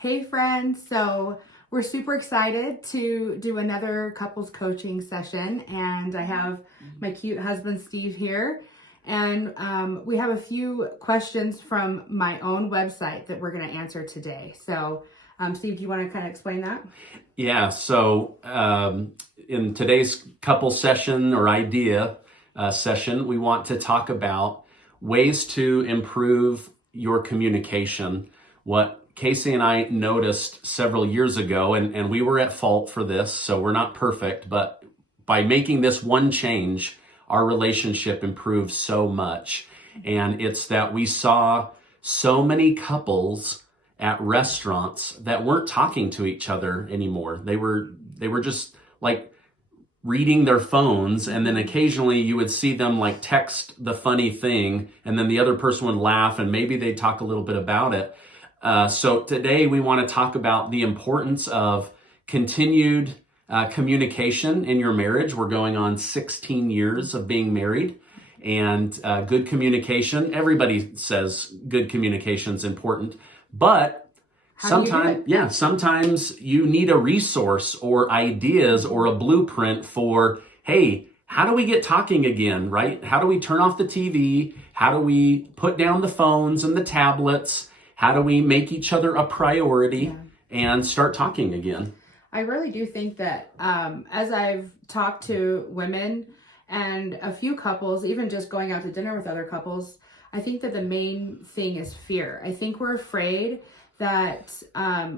Hey friends, so we're super excited to do another couples coaching session, and I have my cute husband Steve here, and we have a few questions from my own website that we're going to answer today. So Steve, do you want to kind of explain that? Yeah, so in today's couple session or idea session, we want to talk about ways to improve your communication. What Kacey and I noticed several years ago, and we were at fault for this, so we're not perfect, but by making this one change, our relationship improved so much. And it's that we saw so many couples at restaurants that weren't talking to each other anymore. They were just like reading their phones, and then occasionally you would see them like text the funny thing, and then the other person would laugh, and maybe they'd talk a little bit about it. So today we want to talk about the importance of continued communication in your marriage. We're going on 16 years of being married, and good communication. Everybody says good communication is important, but sometimes you need a resource or ideas or a blueprint for, hey, how do we get talking again, right? How do we turn off the TV? How do we put down the phones and the tablets? How do we make each other a priority and start talking again? I really do think that as I've talked to women and a few couples, even just going out to dinner with other couples, I think that the main thing is fear. I think we're afraid that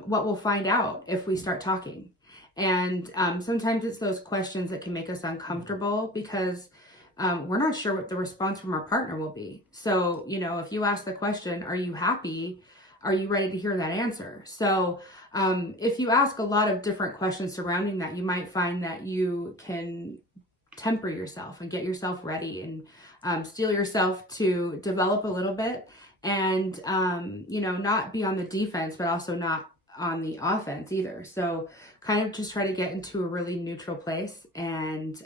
what we'll find out if we start talking. And sometimes it's those questions that can make us uncomfortable because we're not sure what the response from our partner will be. So, if you ask the question, are you happy? Are you ready to hear that answer? So if you ask a lot of different questions surrounding that, you might find that you can temper yourself and get yourself ready and steel yourself to develop a little bit and, not be on the defense, but also not on the offense either. So kind of just try to get into a really neutral place and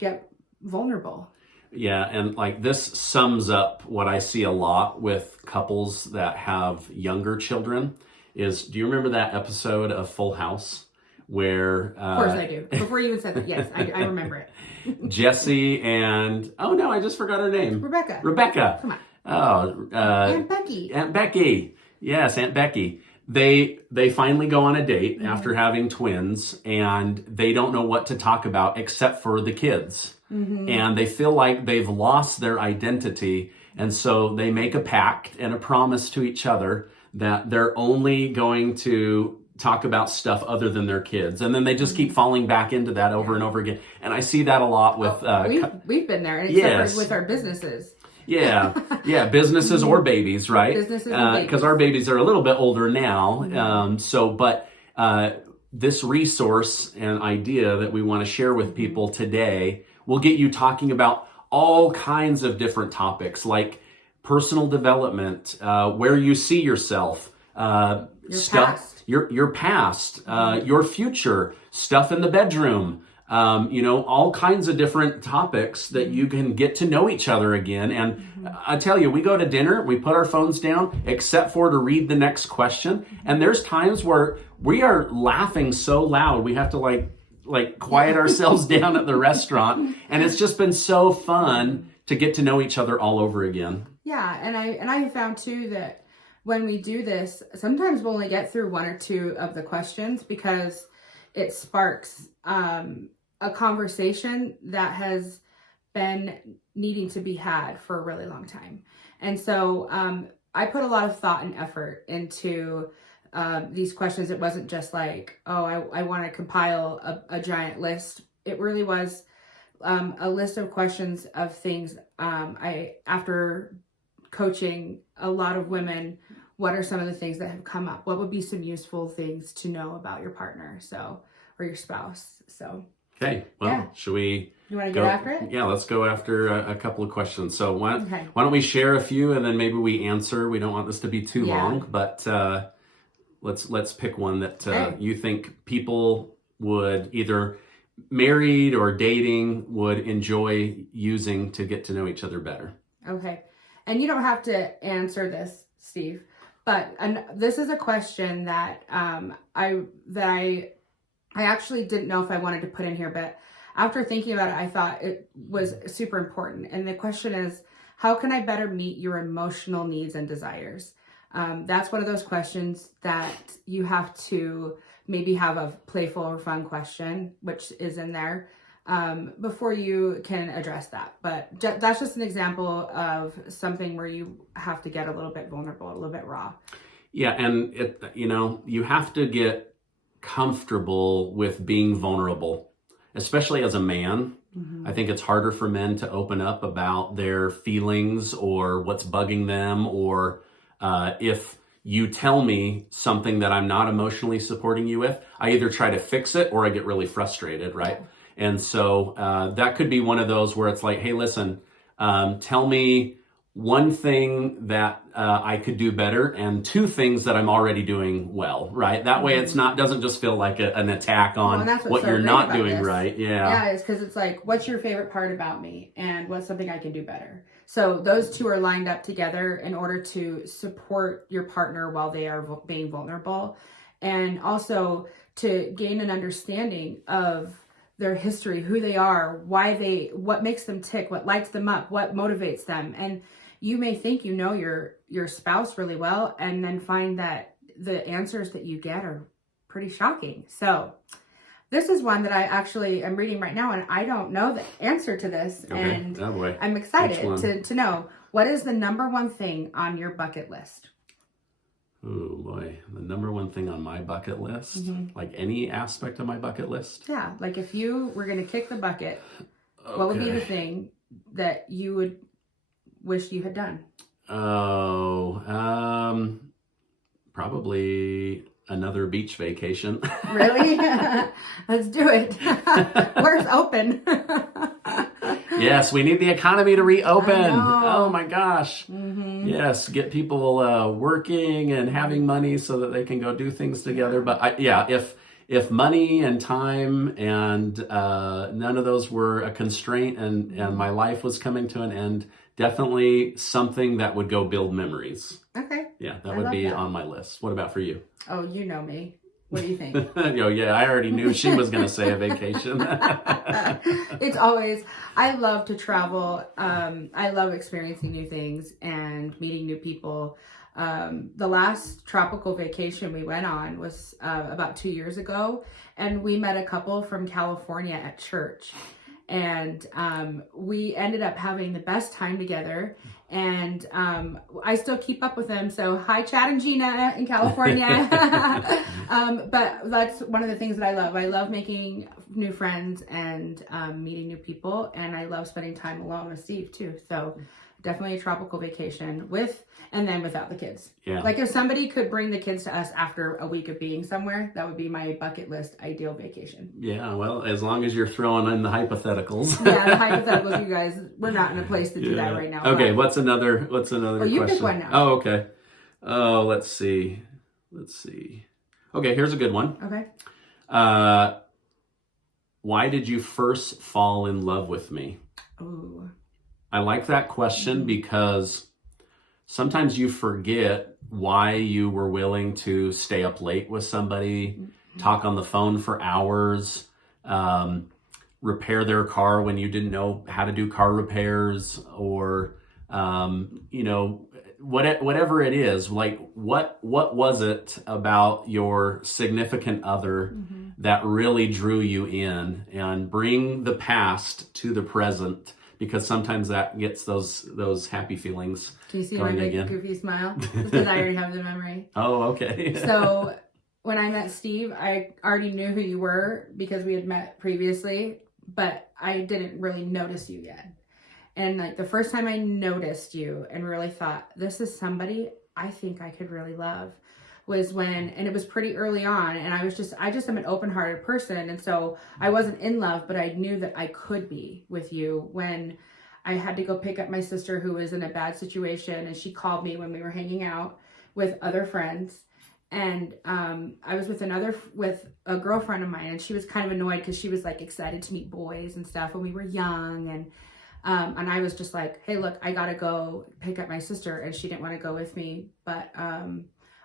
get vulnerable. Yeah, and like this sums up what I see a lot with couples that have younger children is, do you remember that episode of Full House where... Of course I do. Before you even said that, yes, I remember it. Jesse and, oh no, I just forgot her name. Rebecca. Come on. Aunt Becky. Aunt Becky. Yes, Aunt Becky. They finally go on a date after having twins, and they don't know what to talk about except for the kids. And they feel like they've lost their identity. And so they make a pact and a promise to each other that they're only going to talk about stuff other than their kids. And then they just keep falling back into that over and over again. And I see that a lot with... we've been there, and it's with our businesses. Yeah, businesses or babies, right? Businesses and babies. Because our babies are a little bit older now. This resource and idea that we want to share with people today will get you talking about all kinds of different topics like personal development, where you see yourself, your past, your future, stuff in the bedroom, all kinds of different topics that you can get to know each other again. And I tell you, we go to dinner, we put our phones down, except for to read the next question. And there's times where we are laughing so loud, we have to like quiet ourselves down at the restaurant. And it's just been so fun to get to know each other all over again. Yeah. And I have found too that when we do this, sometimes we'll only get through one or two of the questions because it sparks a conversation that has been needing to be had for a really long time. And so I put a lot of thought and effort into these questions. It wasn't just like, I want to compile a giant list. It really was a list of questions of things. After coaching a lot of women, what are some of the things that have come up? What would be some useful things to know about your partner, or your spouse? So. Okay, well, should we... You want to get after it? Yeah, let's go after a couple of questions. So why don't we share a few and then maybe we answer. We don't want this to be too long, but let's pick one that you think people would, either married or dating, would enjoy using to get to know each other better. Okay. And you don't have to answer this, Steve, But this is a question that I actually didn't know if I wanted to put in here, but after thinking about it, I thought it was super important. And the question is, how can I better meet your emotional needs and desires? That's one of those questions that you have to maybe have a playful or fun question, which is in there, before you can address that. But that's just an example of something where you have to get a little bit vulnerable, a little bit raw. Yeah, and you have to get comfortable with being vulnerable, especially as a man. Mm-hmm. I think it's harder for men to open up about their feelings or what's bugging them, or if you tell me something that I'm not emotionally supporting you with, I either try to fix it or I get really frustrated, right? Yeah. And so that could be one of those where it's like, hey, listen, tell me one thing that I could do better and two things that I'm already doing well, right? That way it's doesn't just feel like an attack on what you're not doing right. Yeah, it's because it's like, what's your favorite part about me and what's something I can do better? So those two are lined up together in order to support your partner while they are being vulnerable, and also to gain an understanding of their history, who they are, what makes them tick, what lights them up, what motivates them. And you may think you know your spouse really well, and then find that the answers that you get are pretty shocking. So this is one that I actually am reading right now, and I don't know the answer to this. Okay. And I'm excited to know, what is the number one thing on your bucket list? Oh boy, the number one thing on my bucket list, like any aspect of my bucket list? Yeah, like if you were going to kick the bucket, what would be the thing that you would wish you had done? Probably another beach vacation. Really? Let's do it. Where's open? Yes, we need the economy to reopen. Oh my gosh. Mm-hmm. Yes, get people working and having money so that they can go do things together. But if money and time and none of those were a constraint, and my life was coming to an end, definitely something that would go build memories. Okay. Yeah, that would be on my list. What about for you? Oh, you know me. What do you think? Yeah, I already knew she was going to say a vacation. It's always, I love to travel. I love experiencing new things and meeting new people. The last tropical vacation we went on was about 2 years ago, and we met a couple from California at church. And we ended up having the best time together. And I still keep up with them. So hi, Chad and Gina in California. But that's one of the things that I love. I love making new friends and meeting new people. And I love spending time alone with Steve too. So definitely a tropical vacation and then without the kids. Yeah. Like if somebody could bring the kids to us after a week of being somewhere, that would be my bucket list ideal vacation. Yeah, well, as long as you're throwing in the hypotheticals. Yeah, the hypotheticals, you guys, we're not in a place to do that right now. Okay, what's another question? You pick one now. Oh, okay. Oh, let's see. Okay, here's a good one. Okay. Why did you first fall in love with me? Ooh. I like that question because sometimes you forget why you were willing to stay up late with somebody, talk on the phone for hours, repair their car when you didn't know how to do car repairs, or whatever it is. Like what was it about your significant other that really drew you in? And bring the past to the present, because sometimes that gets those happy feelings. Can you see my big goofy smile? Because I already have the memory. Oh, okay. So when I met Steve, I already knew who you were because we had met previously, but I didn't really notice you yet. And like the first time I noticed you and really thought, this is somebody I think I could really love, was when, and it was pretty early on, and I just am an open-hearted person, and so I wasn't in love, but I knew that I could be with you when I had to go pick up my sister who was in a bad situation, and she called me when we were hanging out with other friends, and I was with a girlfriend of mine, and she was kind of annoyed because she was like excited to meet boys and stuff when we were young, and I was just like, hey, look, I gotta go pick up my sister, and she didn't want to go with me, but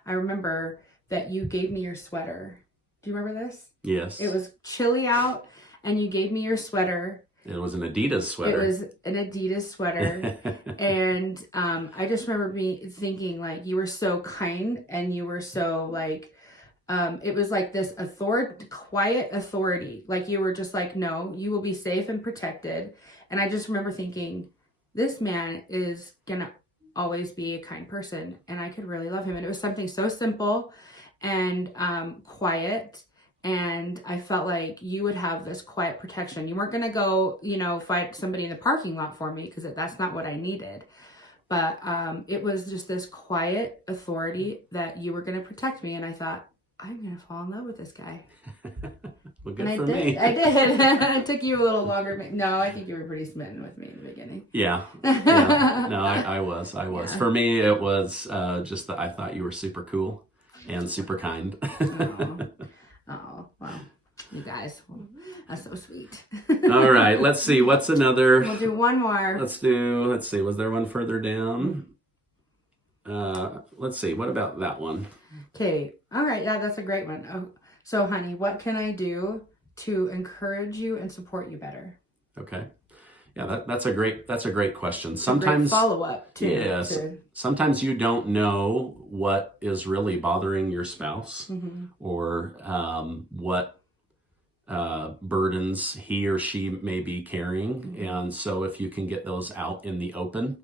I remember that you gave me your sweater. Do you remember this? Yes. It was chilly out, and you gave me your sweater. It was an Adidas sweater. It was an Adidas sweater. And I just remember me thinking, like, you were so kind, and you were so, like, it was like this quiet authority. Like, you were just like, no, you will be safe and protected. And I just remember thinking, this man is gonna always be a kind person, and I could really love him. And it was something so simple and quiet. And I felt like you would have this quiet protection. You weren't going to go, fight somebody in the parking lot for me, because that's not what I needed. But it was just this quiet authority that you were going to protect me. And I thought, I'm going to fall in love with this guy. Well, good and for I did. me. I did. It took you a little longer. No, I think you were pretty smitten with me in the beginning. Yeah. No, I was. Yeah. For me, it was just that I thought you were super cool and super kind. Oh, well, you guys, that's so sweet. All right, let's see. What's another? We'll do one more. Let's see. Was there one further down? Let's see. What about that one? Okay. All right. Yeah, that's a great one. Oh, so, honey, what can I do to encourage you and support you better? Okay. Yeah, that's a great question. Sometimes follow up too. Yes. Sometimes you don't know what is really bothering your spouse, or what burdens he or she may be carrying, and so if you can get those out in the open,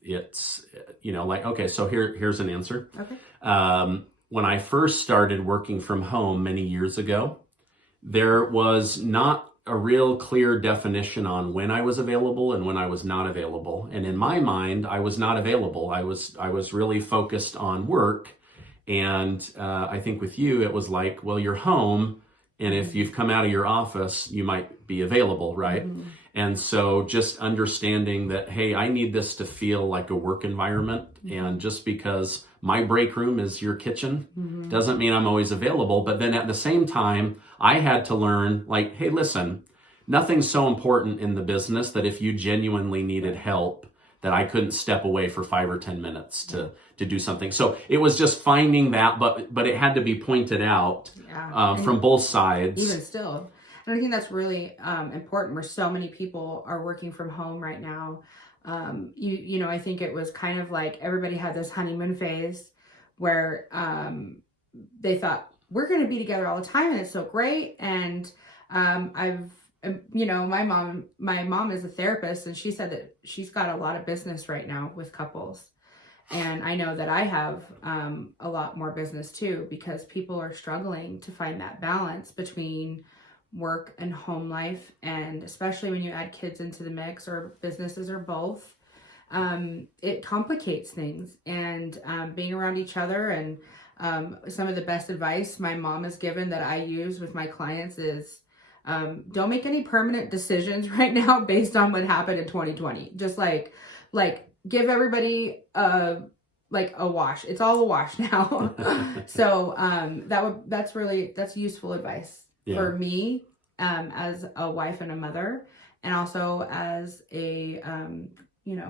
it's like, okay, so here's an answer. Okay. When I first started working from home many years ago, there was not a real clear definition on when I was available and when I was not available. And in my mind, I was not available. I was really focused on work. And I think with you, it was like, well, you're home, and if you've come out of your office, you might be available, right? Mm-hmm. And so just understanding that, hey, I need this to feel like a work environment. And just because my break room is your kitchen doesn't mean I'm always available. But then at the same time, I had to learn, like, hey, listen, nothing's so important in the business that if you genuinely needed help, that I couldn't step away for 5 or 10 minutes to do something. So it was just finding that, but it had to be pointed out from both sides. Even still. And I think that's really important, where so many people are working from home right now. I think it was kind of like everybody had this honeymoon phase where they thought, we're going to be together all the time, and it's so great. And my mom is a therapist, and she said that she's got a lot of business right now with couples. And I know that I have a lot more business too, because people are struggling to find that balance between work and home life. And especially when you add kids into the mix, or businesses, or both, it complicates things. And being around each other, and some of the best advice my mom has given that I use with my clients is, don't make any permanent decisions right now based on what happened in 2020. Just like give everybody a wash. It's all a wash now. So that's useful advice for me, as a wife and a mother, and also as a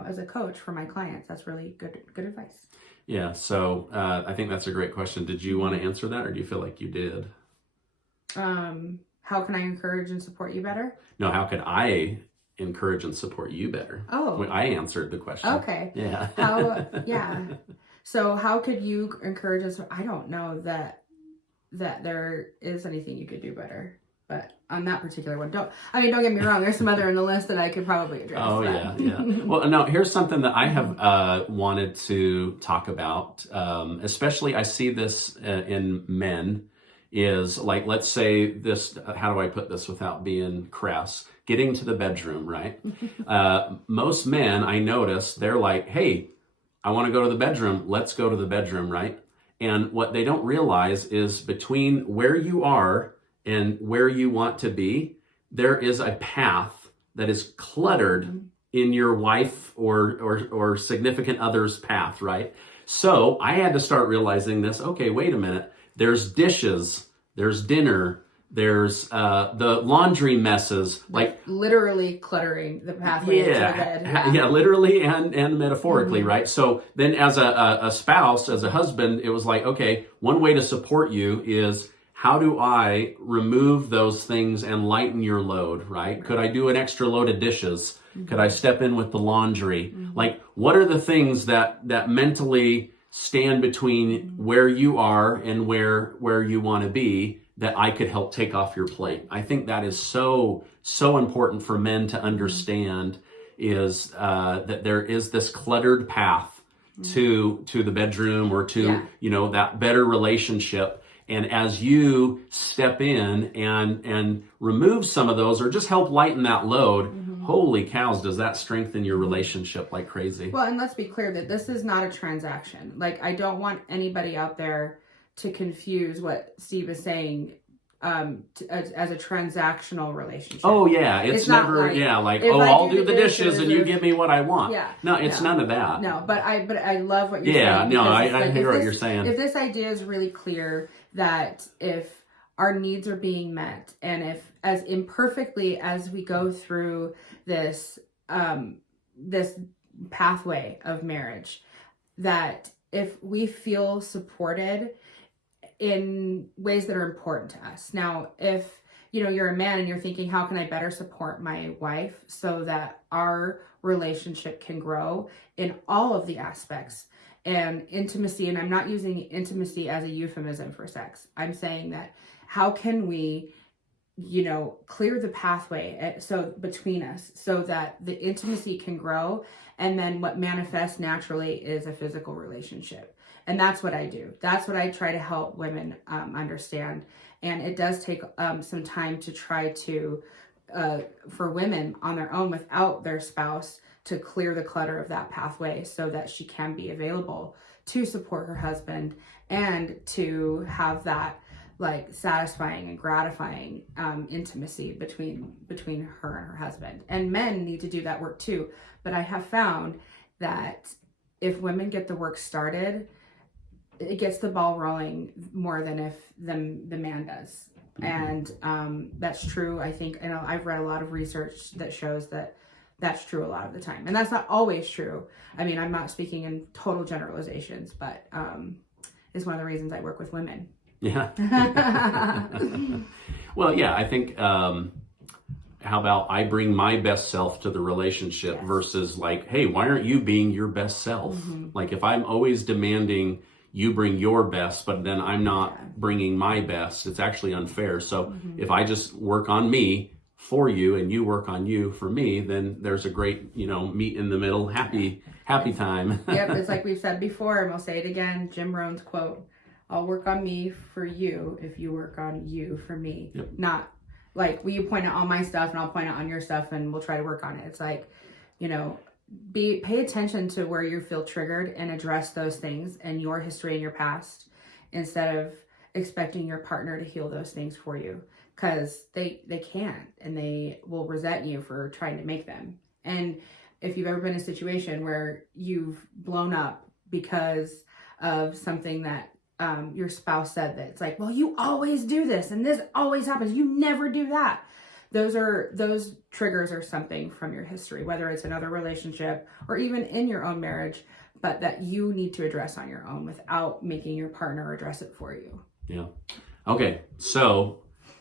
as a coach for my clients. That's really good advice. Yeah. So I think that's a great question. Did you want to answer that, or do you feel like you did? How can I encourage and support you better? No, how could I encourage and support you better? Oh. I answered the question. Okay. Yeah. So how could you encourage us? I don't know that there is anything you could do better, but on that particular one, don't get me wrong. There's some other in the list that I could probably address. Oh, yeah. Well, no, here's something that I have wanted to talk about. Especially I see this in men, is like, let's say this, how do I put this without being crass? Getting to the bedroom, right? Most men, I notice, they're like, hey, I want to go to the bedroom. Let's go to the bedroom, right? And what they don't realize is between where you are and where you want to be, there is a path that is cluttered in your wife or significant other's path, right? So I had to start realizing this. Okay, wait a minute. There's dishes, there's dinner, There's the laundry messes, like literally cluttering the pathway to bed. Yeah, literally and metaphorically, right? So then as a spouse, as a husband, it was like, okay, one way to support you is, how do I remove those things and lighten your load, right? Could I do an extra load of dishes? Could I step in with the laundry? Like, what are the things that mentally stand between where you are and where you want to be, that I could help take off your plate? I think that is so important for men to understand, is that there is this cluttered path to the bedroom, or to that better relationship. And as you step in and remove some of those, or just help lighten that load, holy cows, does that strengthen your relationship like crazy. Well, and let's be clear that this is not a transaction. Like, I don't want anybody out there to confuse what Steve is saying as a transactional relationship. Oh yeah, it's never I'll do the dishes and you give me what I want. Yeah, no, it's none of that. No, but I love what you're saying. Yeah, no, I hear what you're saying. If this idea is really clear, that if our needs are being met, and if, as imperfectly as we go through this this pathway of marriage, that if we feel supported in ways that are important to us. Now, if you're a man and you're thinking, how can I better support my wife so that our relationship can grow in all of the aspects and intimacy? And I'm not using intimacy as a euphemism for sex. I'm saying that, how can we clear the pathway between us, so that the intimacy can grow, and then what manifests naturally is a physical relationship. And that's what I do. That's what I try to help women understand. And it does take some time to try to, for women on their own without their spouse, to clear the clutter of that pathway, so that she can be available to support her husband and to have that like satisfying and gratifying intimacy between her and her husband. And men need to do that work too. But I have found that if women get the work started, it gets the ball rolling more than if the man does. And that's true. I think, I've read a lot of research that shows that that's true a lot of the time. And that's not always true. I mean, I'm not speaking in total generalizations, but it's one of the reasons I work with women. Yeah. Well, yeah, I think, how about I bring my best self to the relationship, versus like, hey, why aren't you being your best self? Like, if I'm always demanding you bring your best, but then I'm not bringing my best, it's actually unfair. So if I just work on me for you and you work on you for me, then there's a great, meet in the middle, happy time. Yep, it's like we've said before, and we'll say it again, Jim Rohn's quote, I'll work on me for you if you work on you for me. Yep. Not like, will you point out all my stuff and I'll point out on your stuff and we'll try to work on it. It's like, pay attention to where you feel triggered and address those things and your history and your past, instead of expecting your partner to heal those things for you, because they can't, and they will resent you for trying to make them. And if you've ever been in a situation where you've blown up because of something that your spouse said, that it's like, well, you always do this and this always happens, you never do that. Those triggers are something from your history, whether it's another relationship or even in your own marriage, but that you need to address on your own without making your partner address it for you. Yeah. Okay. So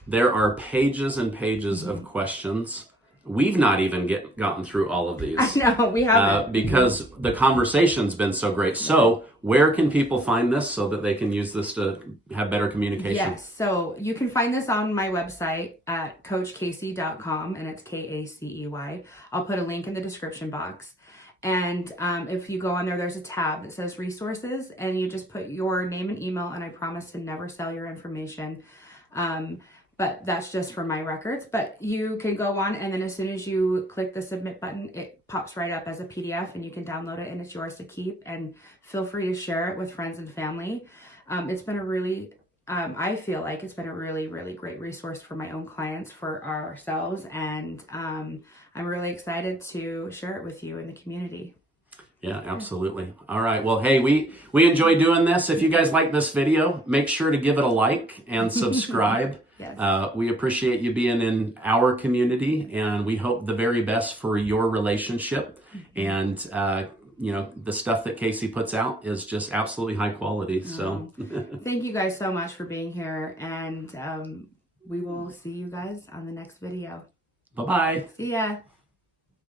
there are pages and pages of questions. We've not even gotten through all of these. I know, we haven't. Because the conversation's been so great. So where can people find this so that they can use this to have better communication? Yes, so you can find this on my website at coachkacey.com, and it's Kacey. I'll put a link in the description box. And if you go on there, there's a tab that says resources, and you just put your name and email, and I promise to never sell your information. But that's just for my records. But you can go on, and then as soon as you click the submit button, it pops right up as a PDF, and you can download it, and it's yours to keep. And feel free to share it with friends and family. It's been a really, I feel like it's been a really, really great resource for my own clients, for ourselves. And I'm really excited to share it with you in the community. Yeah, absolutely. All right. Well, hey, we enjoy doing this. If you guys like this video, make sure to give it a like and subscribe. Yes. We appreciate you being in our community, and we hope the very best for your relationship. And the stuff that Kacey puts out is just absolutely high quality. So thank you guys so much for being here, and we will see you guys on the next video. Bye-bye. See ya.